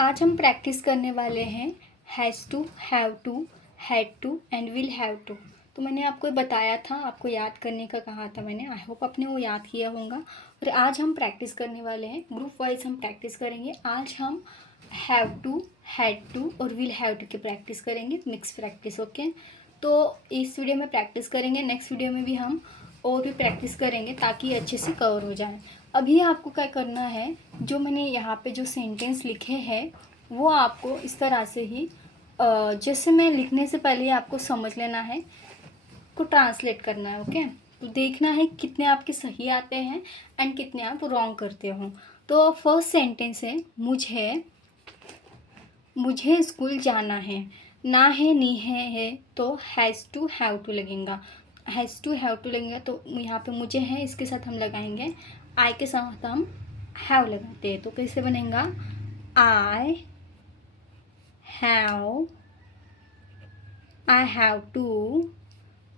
आज हम प्रैक्टिस करने वाले हैं has to, have to, had to and will have to. तो मैंने आपको बताया था, आपको याद करने का कहा था मैंने। आई होप आपने वो याद किया होगा। और आज हम प्रैक्टिस करने वाले हैं, ग्रुप वाइज हम प्रैक्टिस करेंगे। आज हम हैव टू, हैड टू और विल हैव टू की प्रैक्टिस करेंगे, मिक्स प्रैक्टिस। ओके, तो इस वीडियो में प्रैक्टिस करेंगे, नेक्स्ट वीडियो में भी हम और भी प्रैक्टिस करेंगे ताकि अच्छे से कवर हो जाए। अभी आपको क्या करना है, जो मैंने यहाँ पे जो सेंटेंस लिखे हैं वो आपको इस तरह से ही जैसे मैं लिखने से पहले आपको समझ लेना है, को ट्रांसलेट करना है। ओके, तो देखना है कितने आपके सही आते हैं एंड कितने आप रॉन्ग करते हो। तो फर्स्ट सेंटेंस है मुझे स्कूल जाना है। ना है नी है तो हैज़ टू हैव टू लगेगा। हैज़ टू हैव टू लगेगा तो यहाँ पे मुझे है, इसके साथ हम लगाएंगे आई के साथ हम हैव लगाते हैं। तो कैसे बनेगा, आई हैव टू।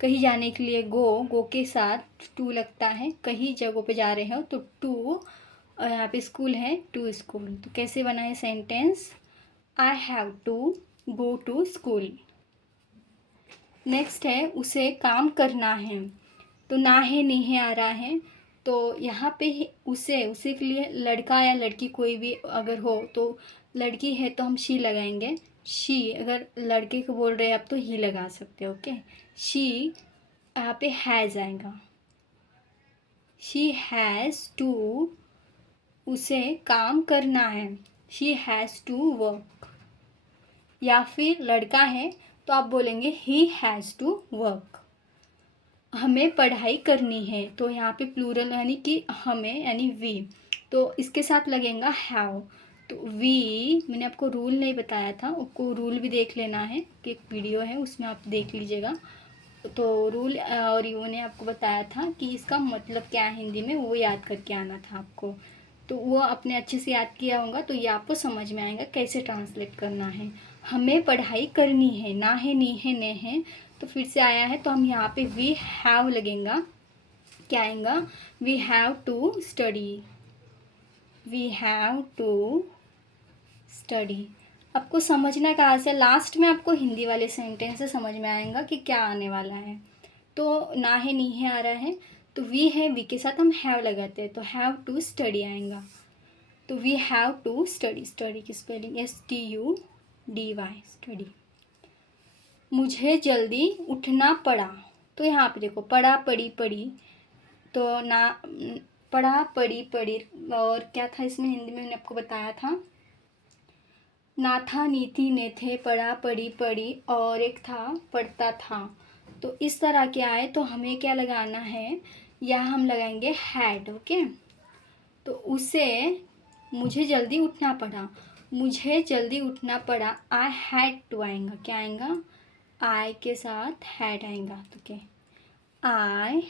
कहीं जाने के लिए गो के साथ टू लगता है, कहीं जगहों पे जा रहे हो तो टू, और यहाँ पे स्कूल है टू स्कूल। तो कैसे बना है sentence, I have to go to school. Next है उसे काम करना है। तो ना है नहीं आ रहा है, तो यहाँ पे उसे के लिए लड़का या लड़की कोई भी अगर हो, तो लड़की है तो हम शी लगाएंगे शी। अगर लड़के को बोल रहे हैं आप तो ही लगा सकते हो। ओके, शी यहाँ पे हैज़ आएगा। शी हैज़ टू, उसे काम करना है, शी हैज़ टू वर्क। या फिर लड़का है तो आप बोलेंगे ही हैज़ टू वर्क। हमें पढ़ाई करनी है, तो यहाँ पे प्लूरल यानी कि हमें यानी वी, तो इसके साथ लगेगा हैव। तो वी, मैंने आपको रूल नहीं बताया था, आपको रूल भी देख लेना है कि एक वीडियो है उसमें आप देख लीजिएगा। तो रूल और यू ने आपको बताया था कि इसका मतलब क्या है हिंदी में, वो याद करके आना था आपको। तो वो आपने अच्छे से याद किया होगा, तो ये आपको समझ में आएगा कैसे ट्रांसलेट करना है। हमें पढ़ाई करनी है, ना है नी है ने है, तो फिर से आया है तो हम यहाँ पे वी हैव लगेगा। क्या आएगा, we have to study, we have to study. आपको समझना कहाँ से, लास्ट में आपको हिंदी वाले सेंटेंस से समझ में आएगा कि क्या आने वाला है। तो ना है नी है आ रहा है, तो वी है, वी के साथ हम हैव लगाते हैं, तो हैव टू स्टडी आएगा। तो we have to study, study की स्पेलिंग STUDY, स्टडी। मुझे जल्दी उठना पड़ा। तो यहाँ पे देखो, पढ़ा पढ़ी पढ़ी, तो ना पढ़ा पढ़ी पढ़ी, और क्या था इसमें हिंदी में मैंने आपको बताया था, ना था नी थी ने थे, पढ़ा पढ़ी पढ़ी, और एक था पढ़ता था। तो इस तरह के आए तो हमें क्या लगाना है, या हम लगाएंगे हैड। ओके, तो उसे मुझे जल्दी उठना पड़ा, मुझे जल्दी उठना पड़ा, आई हैड टू आएगा। क्या आएगा, आई के साथ हैड आएगा। तो क्या, आई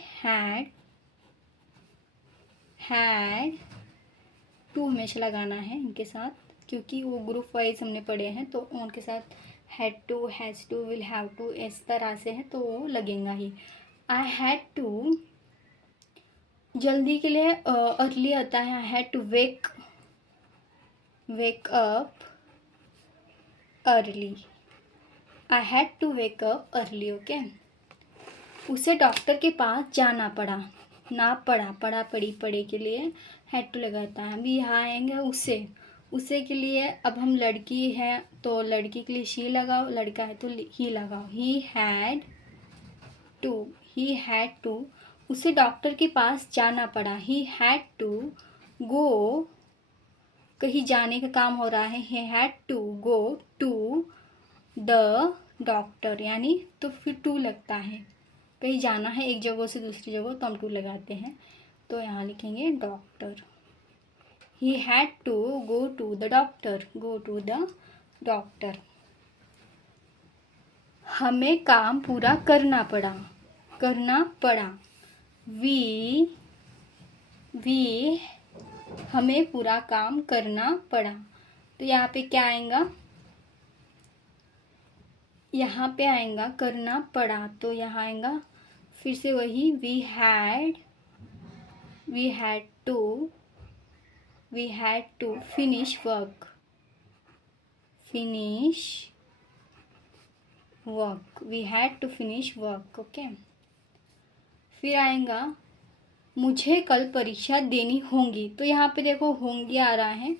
हैड टू हमेशा लगाना है इनके साथ, क्योंकि वो ग्रुप वाइज हमने पढ़े हैं, तो उनके साथ had to, has to, will have to इस तरह से है तो वो लगेगा ही। आई हैड टू, जल्दी के लिए अर्ली आता है, I had to wake up early, I had to wake up early. Okay, उसे डॉक्टर के पास जाना पड़ा। ना पड़ा, पड़ा पड़ी पड़े के लिए हैड टू लगाता है। अभी यहाँ आएंगे उसे के लिए, अब हम लड़की है तो लड़की के लिए शी लगाओ, लड़का है तो ही लगाओ। ही हैड टू, उसे डॉक्टर के पास जाना पड़ा, ही हैड टू गो, कहीं जाने का काम हो रहा है, he had to go to the doctor, यानी तो फिर टू लगता है, कहीं जाना है एक जगह से दूसरी जगह तो हम टू लगाते हैं। तो यहाँ लिखेंगे doctor, he had to go to the doctor, go to the doctor. हमें काम पूरा करना पड़ा, वी हमें पूरा काम करना पड़ा। तो यहाँ पे क्या आएगा, यहाँ पे आएगा करना पड़ा, तो यहाँ आएगा फिर से वही we had to finish work, finish work. We had to finish work. Okay. फिर आएगा मुझे कल परीक्षा देनी होंगी। तो यहाँ पे देखो होंगी आ रहा है,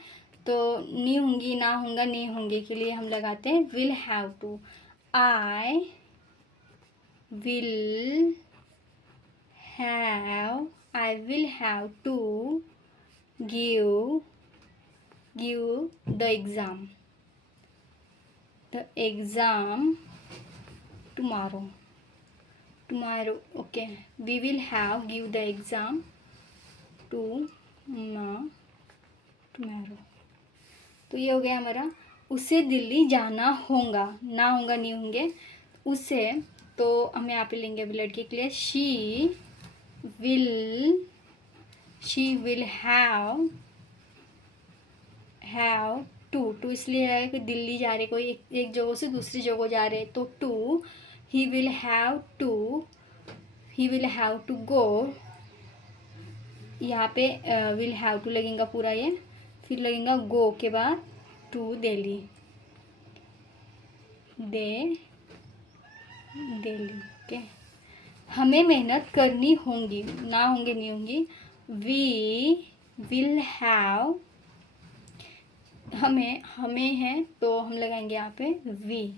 तो नहीं होंगी, ना होगा, नहीं होंगे के लिए हम लगाते हैं will have to. I will have to give the exam tomorrow. Okay, we will have give the exam tomorrow. तो ये हो गया हमारा उसे दिल्ली जाना होगा, ना होगा नहीं होंगे उसे, तो हम यहाँ पे लेंगे अभी लड़के के लिए शी विल हैव टू इसलिए है कि दिल्ली जा रहे, कोई एक जगह से दूसरी जगह जा रहे, तो to he will have to go, यहाँ पे विल हैव टू लगेगा पूरा ये, फिर लगेगा गो के बाद टू दिल्ली। ओके। हमें मेहनत करनी होंगी, ना होंगे नहीं होंगी, वी विल हैव, हमें है तो हम लगाएंगे यहाँ पे वी,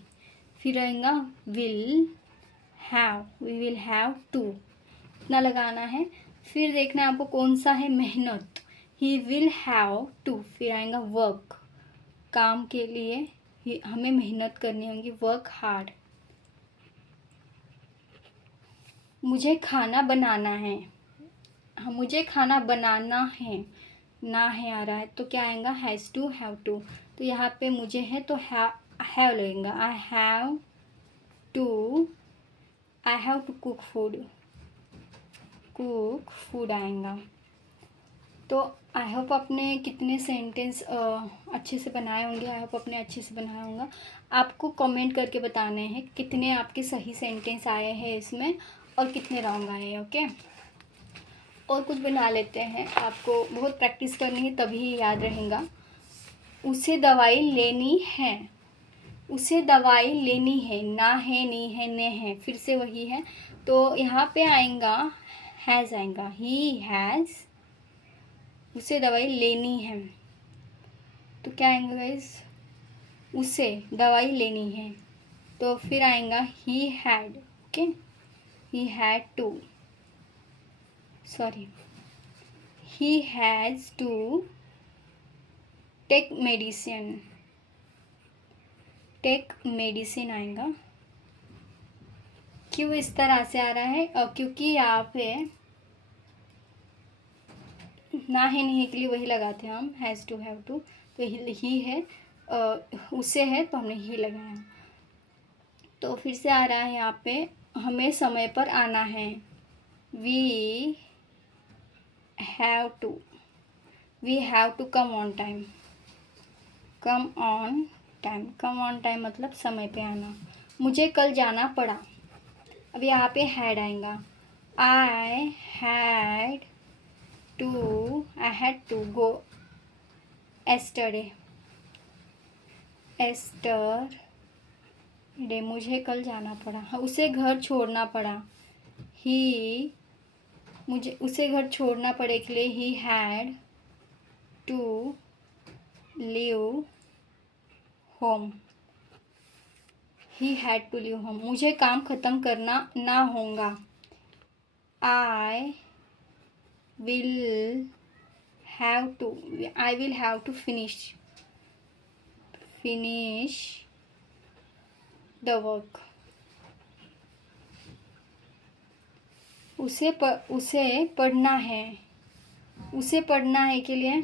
फिर रहेगा वी विल हैव टू, इतना लगाना है। फिर देखना है आपको कौन सा है मेहनत, ही विल हैव टू, फिर आएगा वर्क, काम के लिए हमें मेहनत करनी होगी, वर्क हार्ड। मुझे खाना बनाना है, मुझे खाना बनाना है, ना है आ रहा है, तो क्या आएगा हैज़ टू हैव टू। तो यहाँ पे मुझे है तो हैव लगेगा, I have to cook food आएगा। तो आई होप आपने कितने सेंटेंस अच्छे से बनाए होंगे, आई होप आपने अच्छे से बनाया होगा। आपको कमेंट करके बताने हैं कितने आपके सही सेंटेंस आए हैं इसमें और कितने रॉन्ग आए हैं। ओके, और कुछ बना लेते हैं, आपको बहुत प्रैक्टिस करनी है तभी याद रहेगा। उसे दवाई लेनी है, ना है नहीं है ने है, फिर से वही है, तो यहाँ पे आएगा हैज़ आएगा, ही हैज़, उसे दवाई लेनी है, तो क्या आएगा गाइस, उसे दवाई लेनी है, तो फिर आएगा he had. Okay, he has to take medicine आएगा। क्यों इस तरह से आ रहा है, क्योंकि यहाँ पे ना है नहीं है के लिए वही लगाते हैं हम, हैज़ टू हैव टू, तो ही है, उसे है तो हमने ही लगाया। तो फिर से आ रहा है यहाँ पे हमें समय पर आना है, we have to come on time मतलब समय पे आना। मुझे कल जाना पड़ा, अब यहाँ पे हैड आएगा, I had to go yesterday, मुझे कल जाना पड़ा। उसे घर छोड़ना पड़ा, उसे घर छोड़ना पड़े के लिए he had to leave home, मुझे काम ख़त्म करना ना होगा, I will have to finish the work. उसे पढ़ना है के लिए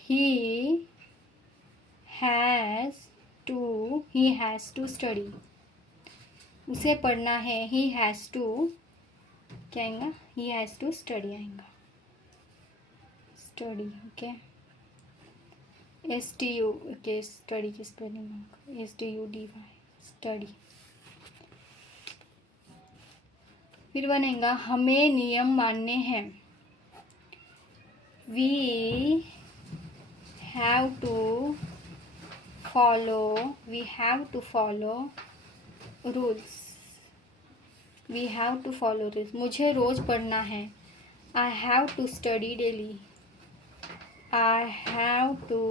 ही हैज़ टू स्टडी, उसे पढ़ना है, ही हैज़ टू, क्या आएगा, ही हैज़ टू स्टडी आएगा, study. Okay, STU, okay, study की स्पेलिंग STUDY, स्टडी। फिर बनेगा हमें नियम मानने हैं, we have to follow rules. We have to follow rules, मुझे रोज़ पढ़ना है। I have to study daily. I have to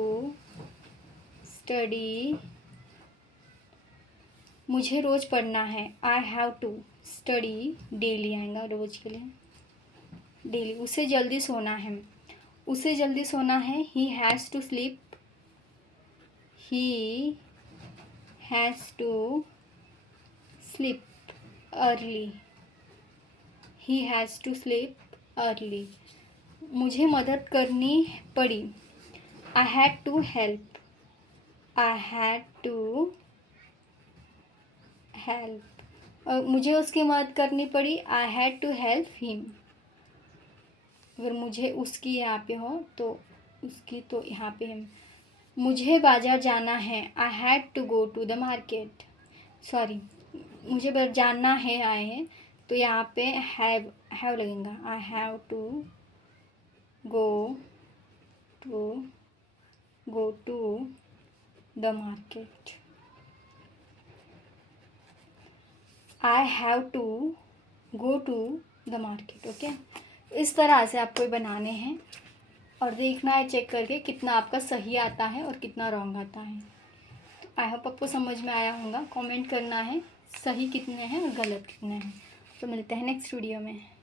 study, मुझे रोज़ पढ़ना है। I have to study daily आएगा रोज़ के लिए, डेली। उसे जल्दी सोना है, उसे जल्दी सोना है। He has to sleep, he has to sleep early, he has to sleep early. मुझे मदद करनी पड़ी। I had to help, I had to help. मुझे उसकी मदद करनी पड़ी। I had to help him. अगर मुझे उसकी यहाँ पे हो तो उसकी, तो यहाँ पे हम। मुझे बाज़ार जाना है। I had to go to the market. Sorry, मुझे जानना है आए हैं, तो यहाँ पे हैव लगेगा। I have to go to the market. I have to go to the market. Okay, इस तरह से आपको बनाने हैं और देखना है चेक करके कितना आपका सही आता है और कितना रॉन्ग आता है। आई होप आपको समझ में आया होगा। कमेंट करना है सही कितने हैं और गलत कितने हैं। तो मिलते हैं नेक्स्ट वीडियो में।